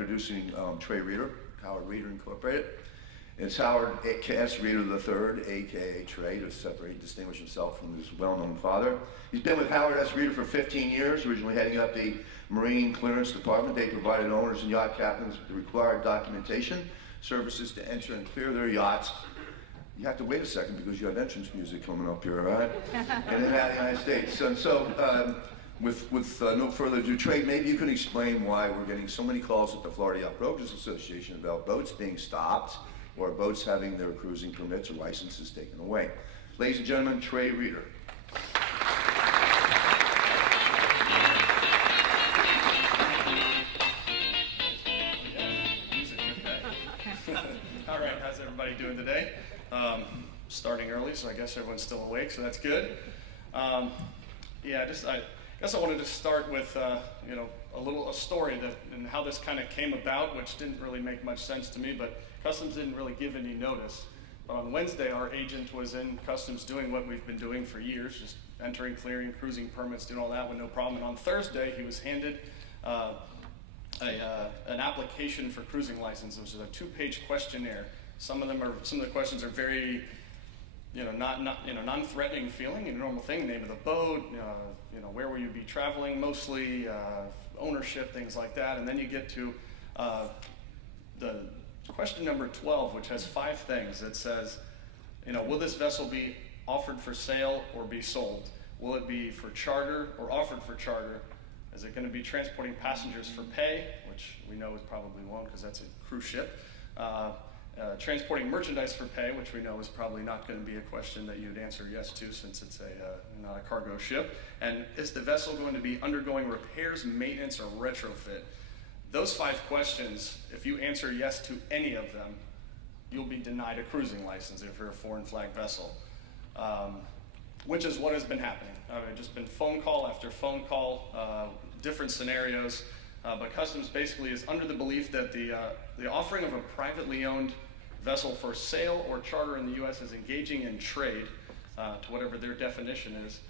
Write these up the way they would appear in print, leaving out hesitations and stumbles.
Introducing Trey Reeder, Howard Reeder Incorporated. It's Howard S. Reeder III, aka Trey, to separate, distinguish himself from his well-known father. He's been with Howard S. Reeder for 15 years, originally heading up the Marine Clearance Department. They provided owners and yacht captains with the required documentation, services to enter and clear their yachts. You have to wait a second because you have entrance music coming up here, all right? And in the United States. And so, with no further ado, Trey, maybe you can explain why we're getting so many calls at the Florida Yacht Brokers Association about boats being stopped or boats having their cruising permits or licenses taken away. Ladies and gentlemen, Trey Reeder. All right, how's everybody doing today? Starting early, so I guess everyone's still awake, so that's good. I guess I wanted to start with a story and how this kind of came about, which didn't really make much sense to me, but Customs didn't really give any notice. But on Wednesday, our agent was in Customs doing what we've been doing for years, just entering, clearing, cruising permits, doing all that with no problem. And on Thursday, he was handed an application for cruising license, which is a 2-page questionnaire. Some of the questions are very non-threatening feeling, a normal thing, name of the boat, where will you be traveling mostly, ownership, things like that. And then you get to the question number 12, which has 5 things. It says, will this vessel be offered for sale or be sold? Will it be for charter or offered for charter? Is it going to be transporting passengers for pay, which we know is probably won't because that's a cruise ship. Transporting merchandise for pay, which we know is probably not going to be a question that you'd answer yes to since it's not a cargo ship. And is the vessel going to be undergoing repairs, maintenance, or retrofit? Those 5 questions, if you answer yes to any of them, you'll be denied a cruising license if you're a foreign flag vessel, which is what has been happening. Just been phone call after phone call, different scenarios. But Customs basically is under the belief that the offering of a privately owned vessel for sale or charter in the U.S. is engaging in trade, to whatever their definition is.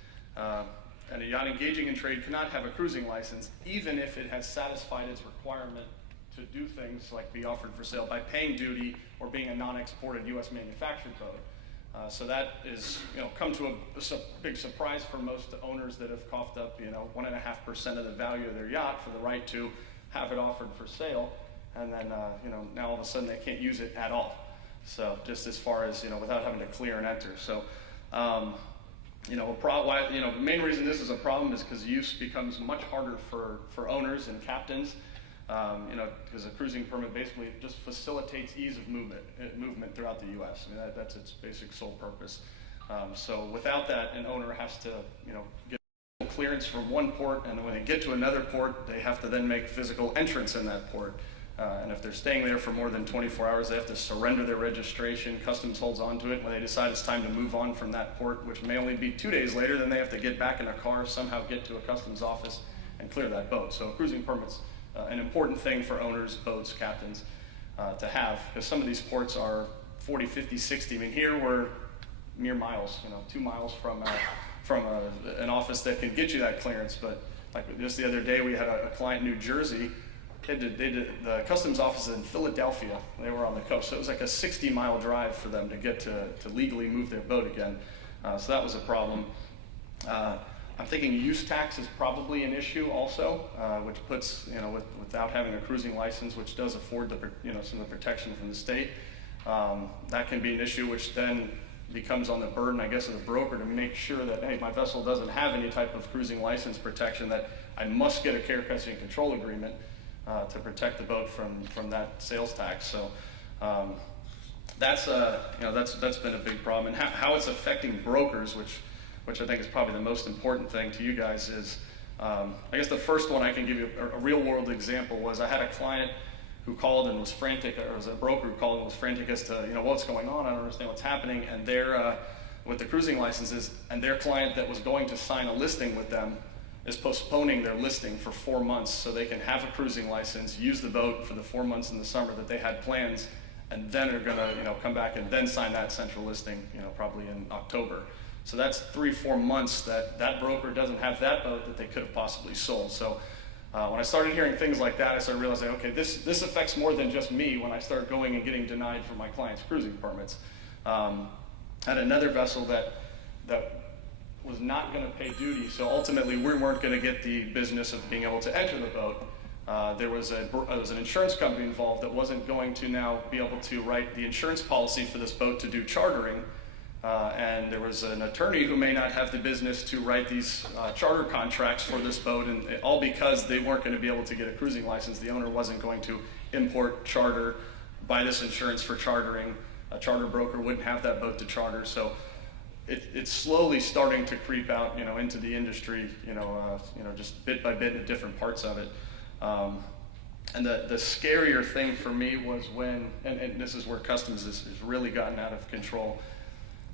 And a yacht engaging in trade cannot have a cruising license, even if it has satisfied its requirement to do things like be offered for sale by paying duty or being a non-exported U.S. manufactured boat. So that is, come to a big surprise for most owners that have coughed up, 1.5% of the value of their yacht for the right to have it offered for sale, and then, now all of a sudden they can't use it at all. So just as far as, without having to clear and enter. So, the main reason this is a problem is because use becomes much harder for owners and captains. Because a cruising permit basically just facilitates ease of movement throughout the U.S. I mean, that's its basic sole purpose. So without that, an owner has to, get clearance from one port, and when they get to another port, they have to then make physical entrance in that port. And if they're staying there for more than 24 hours, they have to surrender their registration. Customs holds on to it. When they decide it's time to move on from that port, which may only be 2 days later, then they have to get back in a car, somehow get to a customs office, and clear that boat. So cruising permits. An important thing for owners, boats, captains to have, because some of these ports are 40, 50, 60. I mean, here we're mere miles, 2 miles from an office that can get you that clearance. But like just the other day, we had a client in New Jersey. The customs office is in Philadelphia. They were on the coast, so it was like a 60-mile drive for them to get to legally move their boat again. So that was a problem. I'm thinking use tax is probably an issue also, which puts, without having a cruising license, which does afford some of the protection from the state, that can be an issue, which then becomes on the burden, I guess, of the broker to make sure that, hey, my vessel doesn't have any type of cruising license protection, that I must get a care, custody, and control agreement to protect the boat from that sales tax. So that's been a big problem, and how it's affecting brokers, which I think is probably the most important thing to you guys is, I guess the first one I can give you a real world example was I had a client who called and was frantic, or was a broker who called and was frantic as to, what's going on, I don't understand what's happening, and they're, with the cruising licenses, and their client that was going to sign a listing with them is postponing their listing for 4 months so they can have a cruising license, use the boat for the 4 months in the summer that they had plans, and then are gonna, come back and then sign that central listing, probably in October. So that's 3-4 months that broker doesn't have that boat that they could have possibly sold. So When I started hearing things like that, I started realizing, okay, this affects more than just me when I start going and getting denied for my clients' cruising permits. Had another vessel that was not going to pay duty, so ultimately we weren't going to get the business of being able to enter the boat. There was an insurance company involved that wasn't going to now be able to write the insurance policy for this boat to do chartering, and there was an attorney who may not have the business to write these charter contracts for this boat, and all because they weren't going to be able to get a cruising license. The owner wasn't going to import, charter, buy this insurance for chartering. A charter broker wouldn't have that boat to charter, so it's slowly starting to creep out, into the industry, just bit by bit in different parts of it. And the scarier thing for me was when, and this is where customs has really gotten out of control,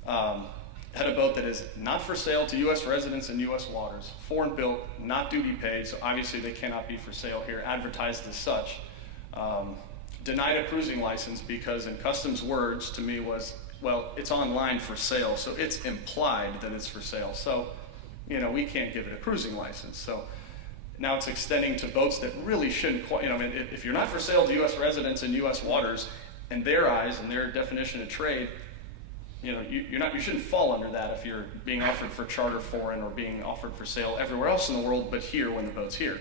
had a boat that is not for sale to U.S. residents in U.S. waters, foreign built, not duty paid, so obviously they cannot be for sale here, advertised as such, denied a cruising license because in customs words to me was, well, it's online for sale, so it's implied that it's for sale, so, we can't give it a cruising license. So now it's extending to boats that really shouldn't quite, if you're not for sale to U.S. residents in U.S. waters, in their eyes and their definition of trade, you shouldn't fall under that if you're being offered for charter foreign or being offered for sale everywhere else in the world but here when the boat's here.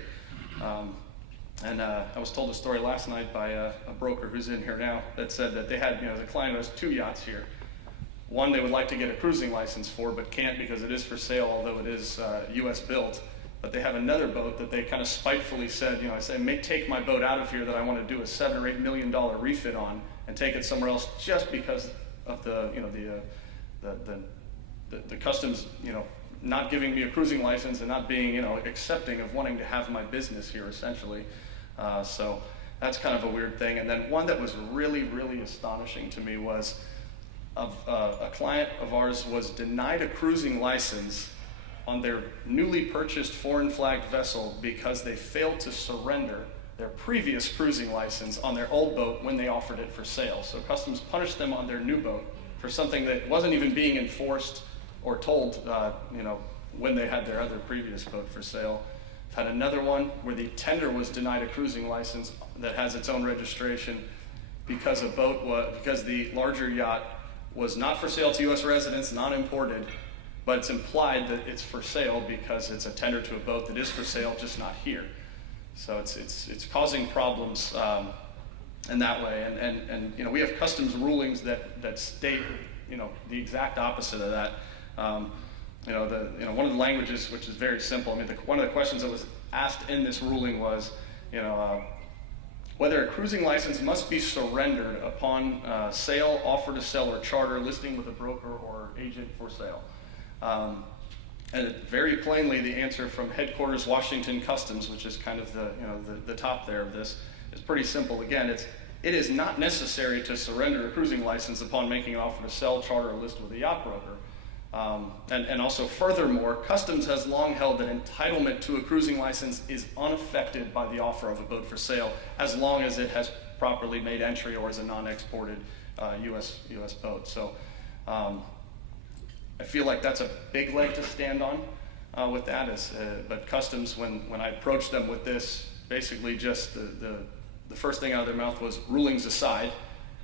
I was told a story last night by a broker who's in here now that said that they had, the client has 2 yachts here. One they would like to get a cruising license for but can't because it is for sale, although it is U.S. built. But they have another boat that they kind of spitefully said, I said, take my boat out of here that I want to do a $7 or $8 million refit on and take it somewhere else just because of the customs, not giving me a cruising license and not being, accepting of wanting to have my business here essentially. So that's kind of a weird thing. And then one that was really, really astonishing to me was a client of ours was denied a cruising license on their newly purchased foreign flagged vessel because they failed to surrender their previous cruising license on their old boat when they offered it for sale. So customs punished them on their new boat for something that wasn't even being enforced or told, when they had their other previous boat for sale. I've had another one where the tender was denied a cruising license that has its own registration because the larger yacht was not for sale to U.S. residents, not imported, but it's implied that it's for sale because it's a tender to a boat that is for sale, just not here. So it's causing problems in that way. And we have customs rulings that state the exact opposite of that. One of the languages which is very simple. One of the questions that was asked in this ruling was, whether a cruising license must be surrendered upon sale, offer to sell, or charter, listing with a broker or agent for sale. And very plainly, the answer from headquarters Washington Customs, which is kind of the top there of this, is pretty simple. Again, it is not necessary to surrender a cruising license upon making an offer to sell, charter, or list with a yacht broker. And also, furthermore, Customs has long held that entitlement to a cruising license is unaffected by the offer of a boat for sale, as long as it has properly made entry or is a non-exported U.S. boat. So. I feel like that's a big leg to stand on with that. But Customs, when I approached them with this, basically just the first thing out of their mouth was rulings aside,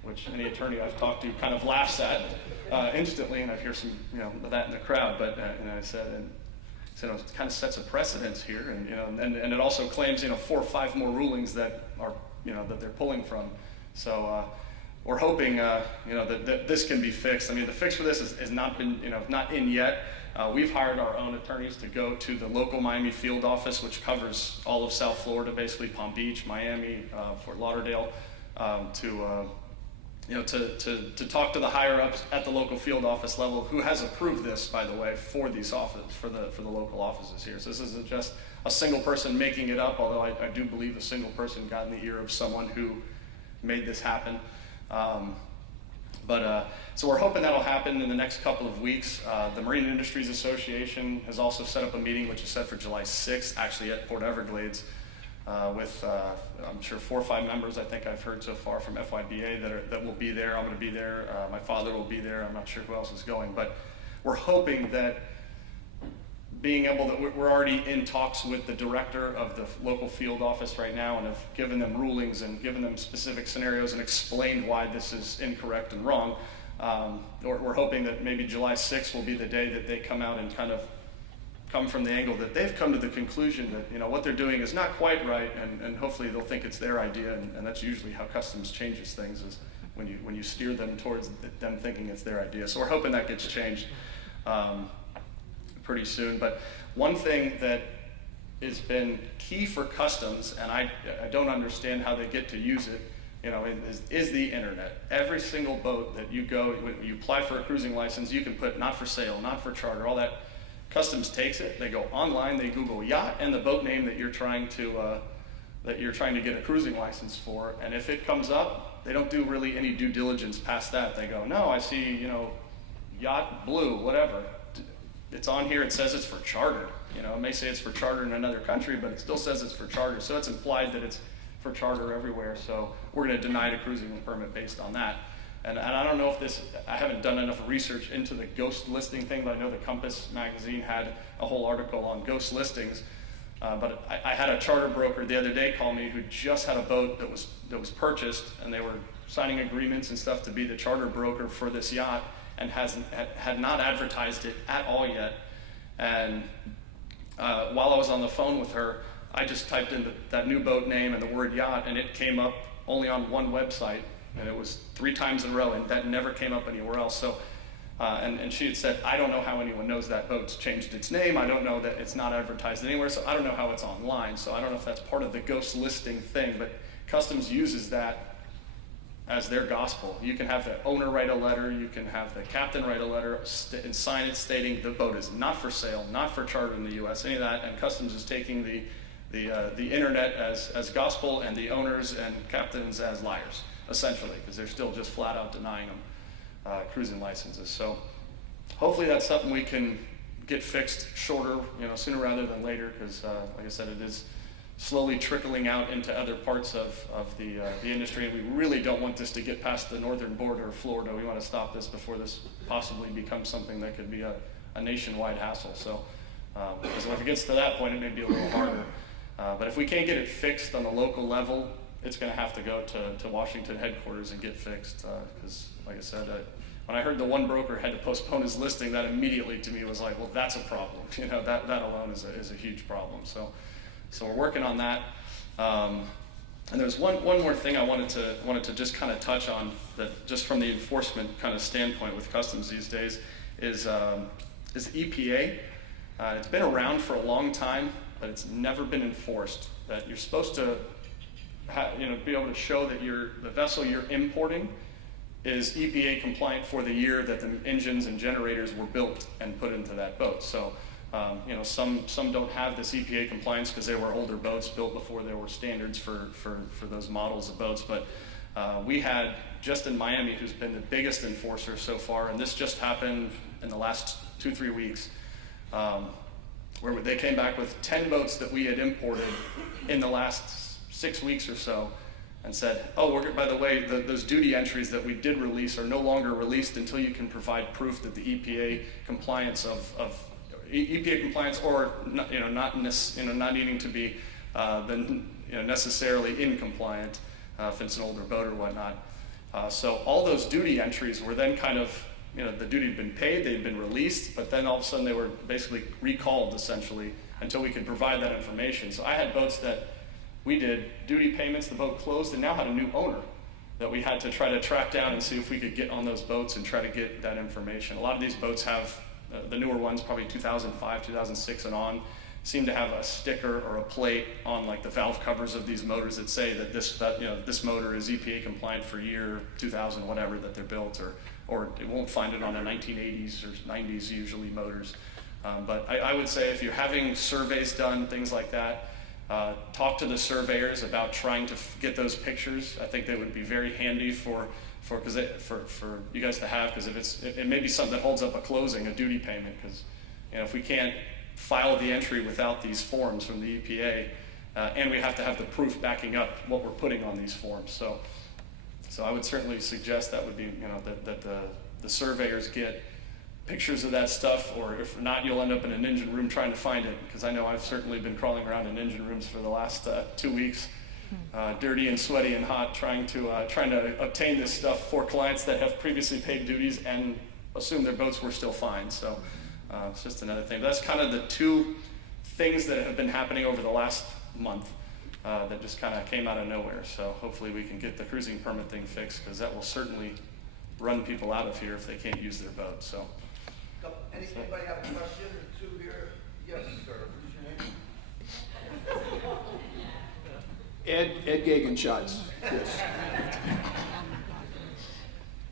which any attorney I've talked to kind of laughs at instantly, and I hear some of that in the crowd. But I said, it kind of sets a precedence here, and it also claims 4 or 5 more rulings that are that they're pulling from. So. We're hoping, that this can be fixed. The fix for this has not been, not in yet. We've hired our own attorneys to go to the local Miami field office, which covers all of South Florida, basically Palm Beach, Miami, Fort Lauderdale, to talk to the higher ups at the local field office level, who has approved this, by the way, for these for the local offices here. So this isn't just a single person making it up, although I do believe a single person got in the ear of someone who made this happen. So we're hoping that'll happen in the next couple of weeks. The Marine Industries Association has also set up a meeting, which is set for July 6th, actually at Port Everglades, with I'm sure 4 or 5 members. I think I've heard so far from FYBA that will be there. I'm going to be there. My father will be there. I'm not sure who else is going, but we're hoping that being able to, we're already in talks with the director of the local field office right now and have given them rulings and given them specific scenarios and explained why this is incorrect and wrong. We're hoping that maybe July 6th will be the day that they come out and kind of come from the angle that they've come to the conclusion that, you know, what they're doing is not quite right, and hopefully they'll think it's their idea, and that's usually how customs changes things, is when you steer them towards them thinking it's their idea. So we're hoping that gets changed pretty soon. But one thing that has been key for customs, and I don't understand how they get to use it, you know, is the internet. Every single boat that you go, when you apply for a cruising license, you can put not for sale, not for charter, all that. Customs takes it, they go online, they Google yacht and the boat name that you're trying to get a cruising license for, and if it comes up, they don't do really any due diligence past that. They go, no, I see, you know, yacht blue, whatever. It's on here, it says it's for charter. You know, it may say it's for charter in another country, but it still says it's for charter, so it's implied that it's for charter everywhere, so we're going to deny the cruising permit based on that. And I don't know if this, I haven't done enough research into the ghost listing thing, but I know the Compass magazine had a whole article on ghost listings. But I had a charter broker the other day call me who just had a boat that was purchased, and they were signing agreements and stuff to be the charter broker for this yacht, and had not advertised it at all yet. And while I was on the phone with her, I just typed in that new boat name and the word yacht, and it came up only on one website. And it was 3 times in a row, and that never came up anywhere else. So, and she had said, I don't know how anyone knows that boat's changed its name. I don't know that it's not advertised anywhere, so I don't know how it's online. So I don't know if that's part of the ghost listing thing, but Customs uses that as their gospel. You can have the owner write a letter, you can have the captain write a letter and sign it stating the boat is not for sale, not for charter in the U.S., any of that, and Customs is taking the internet as gospel and the owners and captains as liars, essentially, because they're still just flat out denying them cruising licenses. So hopefully that's something we can get fixed shorter, you know, sooner rather than later, because like I said, it is slowly trickling out into other parts of the industry, and we really don't want this to get past the northern border of Florida. We want to stop this before this possibly becomes something that could be a nationwide hassle. So because if it gets to that point, it may be a little harder. But if we can't get it fixed on the local level, it's going to have to go to Washington headquarters and get fixed, because, like I said, when I heard the one broker had to postpone his listing, that immediately to me was like, well, that's a problem. You know, that alone is a huge problem. So we're working on that. And there's one more thing I wanted to just kind of touch on, that just from the enforcement kind of standpoint with Customs these days, is EPA. It's been around for a long time, but it's never been enforced. That you're supposed to be able to show that the vessel you're importing is EPA compliant for the year that the engines and generators were built and put into that boat. So, some don't have this EPA compliance because they were older boats built before there were standards for those models of boats. But we had, just in Miami, who's been the biggest enforcer so far, and this just happened in the last 2-3 weeks, where they came back with 10 boats that we had imported in the last 6 weeks or so, and said, oh, by the way, those duty entries that we did release are no longer released until you can provide proof that the EPA compliance EPA compliance, or not needing to be necessarily incompliant if it's an older boat or whatnot. So all those duty entries were then kind of, the duty had been paid, they'd been released, but then all of a sudden they were basically recalled essentially until we could provide that information. So I had boats that we did duty payments, the boat closed, and now had a new owner that we had to try to track down and see if we could get on those boats and try to get that information. A lot of these boats have, the newer ones, probably 2005, 2006 and on, seem to have a sticker or a plate on like the valve covers of these motors that say that this motor is EPA compliant for year 2000, whatever that they're built, or it won't find it on the 1980s or 90s usually motors. But I would say if you're having surveys done, things like that, talk to the surveyors about trying to get those pictures. I think they would be very handy for you guys to have, because it may be something that holds up a closing, a duty payment, because if we can't file the entry without these forms from the EPA, and we have to have the proof backing up what we're putting on these forms. So I would certainly suggest that would be, that the surveyors get pictures of that stuff, or if not, you'll end up in an engine room trying to find it, because I know I've certainly been crawling around in engine rooms for the last 2 weeks, dirty and sweaty and hot, trying to obtain this stuff for clients that have previously paid duties and assume their boats were still fine. So it's just another thing. That's kind of the two things that have been happening over the last month that just kind of came out of nowhere. So hopefully we can get the cruising permit thing fixed, because that will certainly run people out of here if they can't use their boat. So. Anybody have a question or two here? Yes, sir. Who's your name? Ed Gagenschatz. Yes.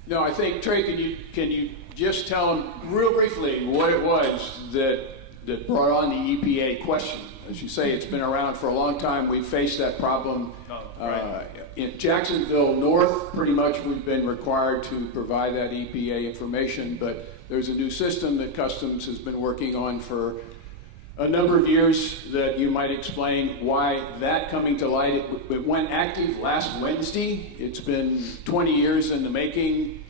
No, I think, Trey, can you just tell them real briefly what it was that brought on the EPA question? As you say, it's been around for a long time. We've faced that problem. Right. In Jacksonville North, pretty much we've been required to provide that EPA information, but there's a new system that Customs has been working on for a number of years that you might explain why that coming to light. It went active last Wednesday. It's been 20 years in the making.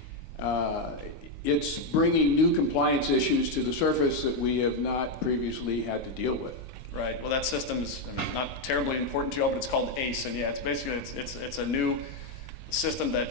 It's bringing new compliance issues to the surface that we have not previously had to deal with. Right. Well, that system is not terribly important to you all, but it's called ACE, and yeah, it's basically it's a new system that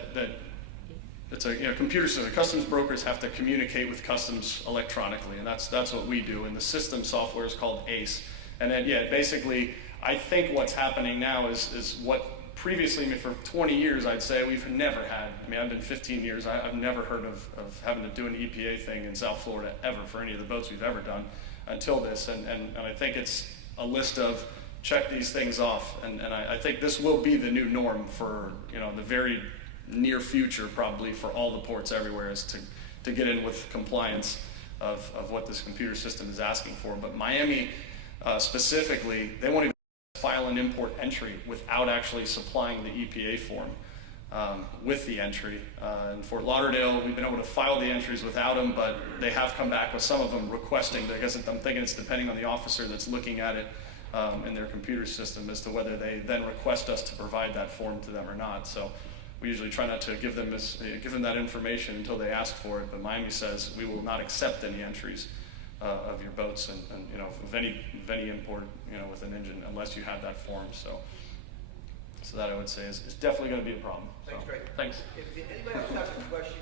it's a computer system. Customs brokers have to communicate with Customs electronically, and that's what we do. And the system software is called ACE. And then yeah, basically, I think what's happening now is what previously, for 20 years, I'd say we've never had. I've been 15 years. I've never heard of having to do an EPA thing in South Florida ever for any of the boats we've ever done until this. And I think it's a list of check these things off. And I think this will be the new norm for the very near future, probably for all the ports everywhere, is to get in with compliance of what this computer system is asking for. But Miami specifically, they won't even file an import entry without actually supplying the EPA form with the entry. In Fort Lauderdale, we've been able to file the entries without them, but they have come back with some of them requesting. I guess I'm thinking it's depending on the officer that's looking at it in their computer system as to whether they then request us to provide that form to them or not. So we usually try not to give them that information until they ask for it. But Miami says we will not accept any entries of your boats and of any import with an engine unless you have that form. So that I would say is definitely going to be a problem. Thanks, Greg. Thanks. If anybody else has a question,